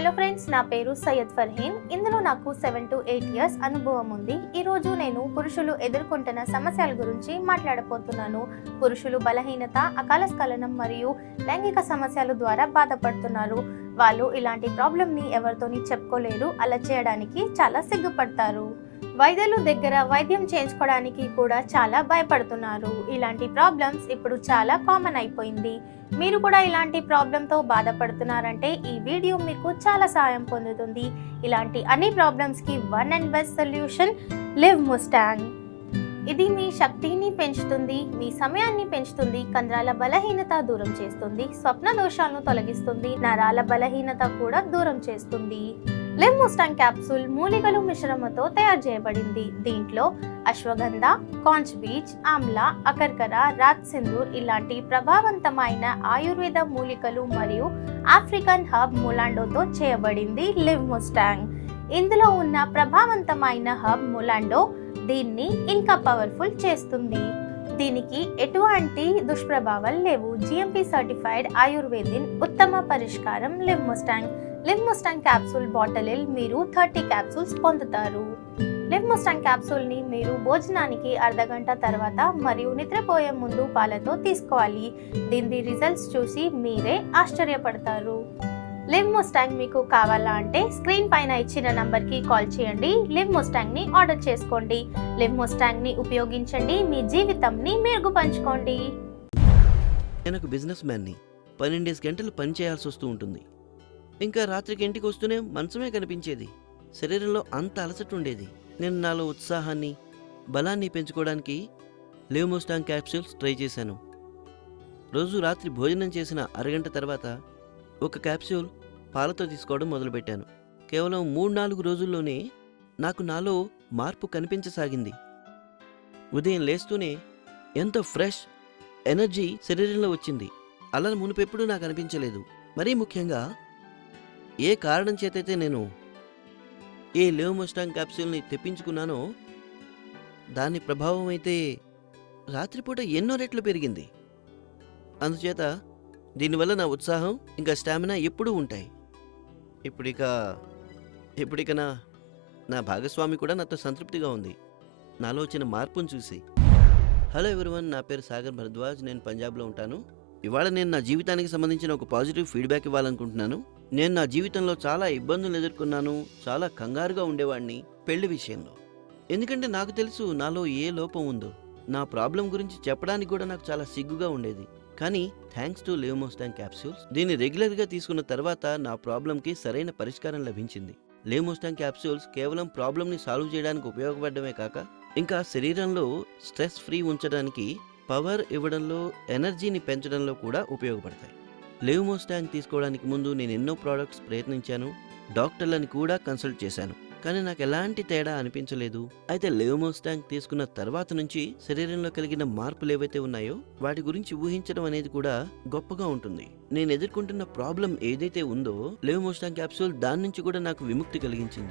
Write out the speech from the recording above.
Hello friends నా పేరు సయ్యద్ ఫర్హీన్. ఇందులో నాకు సెవెన్ టు ఎయిట్ ఇయర్స్ అనుభవం ఉంది. ఈరోజు నేను పురుషులు ఎదుర్కొంటున్న సమస్యల గురించి మాట్లాడబోతున్నాను. పురుషులు బలహీనత అకాల స్ఖలనం మరియు లైంగిక సమస్యల ద్వారా బాధపడుతున్నారు. వాళ్ళు ఇలాంటి ప్రాబ్లమ్ని ఎవరితోని చెప్పుకోలేరు. అలా చేయడానికి చాలా సిగ్గుపడతారు. వైద్యులు దగ్గర వైద్యం చేయించుకోవడానికి కూడా చాలా భయపడుతున్నారు. ఇలాంటి ప్రాబ్లమ్స్ ఇప్పుడు చాలా కామన్ అయిపోయింది. మీరు కూడా ఇలాంటి ప్రాబ్లంతో బాధపడుతున్నారంటే ఈ వీడియో మీకు చాలా సహాయం పొందుతుంది. ఇలాంటి అన్ని ప్రాబ్లమ్స్కి one and best solution Liv Mustang ఇది మీ శక్తిని పెంచుతుంది మీ సమయాన్ని పెంచుతుంది కండరాల బలహీనత దూరం చేస్తుంది స్వప్న దోషాలను తొలగిస్తుంది నరాల బలహీనత కూడా దూరం చేస్తుంది. లివ్ క్యాప్సూల్ మూలికలు మిశ్రమతో తయారు చేయబడింది. దీంట్లో అశ్వగంధ కాంచ్ బీచ్ ఆమ్లా అకర్కర రాత్ సింధూర్ ఇలాంటి ప్రభావవంతమైన ఆయుర్వేద మూలికలు మరియు ఆఫ్రికన్ హబ్ ములాండోతో చేయబడింది లివ్ ముస్టాంగ్ ఇందులో ఉన్న ప్రభావవంతమైన హబ్ ములాండో దీన్ని ఇంకా పవర్ఫుల్ చేస్తుంది. దీనికి ఎటువంటి దుష్ప్రభావాలు లేవు. జిఎంపి సర్టిఫైడ్ ఆయుర్వేదిన్ ఉత్తమ పరిష్కారం Liv Mustang. Liv Mustang capsule bottle మీరు థర్టీ క్యాప్సూల్స్ పొందుతారు. లివ్ ముస్టాంగ్ క్యాప్సూల్ని మీరు భోజనానికి అర్ధగంట తర్వాత మరియు నిద్రపోయే ముందు పాలతో తీసుకోవాలి. దీని రిజల్ట్స్ చూసి మీరే ఆశ్చర్యపడతారు. లివ్ ముస్టాంగ్ మీకు కావాలా అంటే స్క్రీన్ పైన ఇచ్చిన నంబర్కి కాల్ చేయండి. లివ్ ముస్టాంగ్ని ఆర్డర్ చేసుకోండి. లివ్ ముస్టాంగ్ని ఉపయోగించండి. మీ జీవితంని మెరుగుపంచుకోండి. నేను బిజినెస్ మ్యాన్ని పన్నెండేసి గంటలు పని చేయాల్సి వస్తూ ఉంటుంది. ఇంకా రాత్రికి ఇంటికి వస్తూనే మంచమే కనిపించేది. శరీరంలో అంత అలసట ఉండేది. నేను నాలో ఉత్సాహాన్ని బలాన్ని పెంచుకోవడానికి లేవమోస్టాంగ్ క్యాప్సూల్స్ ట్రై చేశాను. రోజు రాత్రి భోజనం చేసిన అరగంట తర్వాత ఒక క్యాప్సూల్ పాలతో తీసుకోవడం మొదలుపెట్టాను. కేవలం మూడు నాలుగు రోజుల్లోనే నాకు నాలో మార్పు కనిపించసాగింది. ఉదయం లేస్తూనే ఎంతో ఫ్రెష్ ఎనర్జీ శరీరంలో వచ్చింది. అలా మునుపెప్పుడు నాకు అనిపించలేదు. మరీ ముఖ్యంగా ఏ కారణం చేతైతే నేను ఏ లేవమోస్టాంగ్ క్యాప్సూల్ని తెప్పించుకున్నానో దాని ప్రభావం అయితే రాత్రిపూట ఎన్నో రెట్లు పెరిగింది. అందుచేత దీనివల్ల నా ఉత్సాహం ఇంకా స్టామినా ఎప్పుడూ ఉంటాయి. ఇప్పుడిక ఇప్పుడిక నా నా భాగస్వామి కూడా నాతో సంతృప్తిగా ఉంది. నాలో వచ్చిన మార్పును చూసి. హలో ఎవరివన్ నా పేరు సాగర్ భరద్వాజ్. నేను పంజాబ్లో ఉంటాను. ఇవాళ నేను నా జీవితానికి సంబంధించిన ఒక పాజిటివ్ ఫీడ్బ్యాక్ ఇవ్వాలనుకుంటున్నాను. నేను నా జీవితంలో చాలా ఇబ్బందులు ఎదుర్కొన్నాను. చాలా కంగారుగా ఉండేవాడిని పెళ్ళి విషయంలో. ఎందుకంటే నాకు తెలుసు నాలో ఏ లోపం ఉందో. నా ప్రాబ్లం గురించి చెప్పడానికి కూడా నాకు చాలా సిగ్గుగా ఉండేది. కానీ థ్యాంక్స్ టు లేమోస్టాంగ్ క్యాప్సూల్స్. దీన్ని రెగ్యులర్గా తీసుకున్న తర్వాత నా ప్రాబ్లంకి సరైన పరిష్కారం లభించింది. లేమోస్టాంగ్ క్యాప్సూల్స్ కేవలం ప్రాబ్లంని సాల్వ్ చేయడానికి ఉపయోగపడమే కాక ఇంకా శరీరంలో స్ట్రెస్ ఫ్రీ ఉంచడానికి పవర్ ఇవ్వడంలో ఎనర్జీని పెంచడంలో కూడా ఉపయోగపడతాయి. లేవమోస్టాంగ్ తీసుకోవడానికి ముందు నేను ఎన్నో ప్రోడక్ట్స్ ప్రయత్నించాను డాక్టర్లను కూడా కన్సల్ట్ చేశాను. కానీ నాకు ఎలాంటి తేడా అనిపించలేదు. అయితే లేవమోస్టాంగ్ తీసుకున్న తర్వాత నుంచి శరీరంలో కలిగిన మార్పులు ఏవైతే ఉన్నాయో వాటి గురించి ఊహించడం అనేది కూడా గొప్పగా ఉంటుంది. నేను ఎదుర్కొంటున్న ప్రాబ్లం ఏదైతే ఉందో లేవమోస్టాంగ్ క్యాప్సూల్ దాని నుంచి కూడా నాకు విముక్తి కలిగించింది.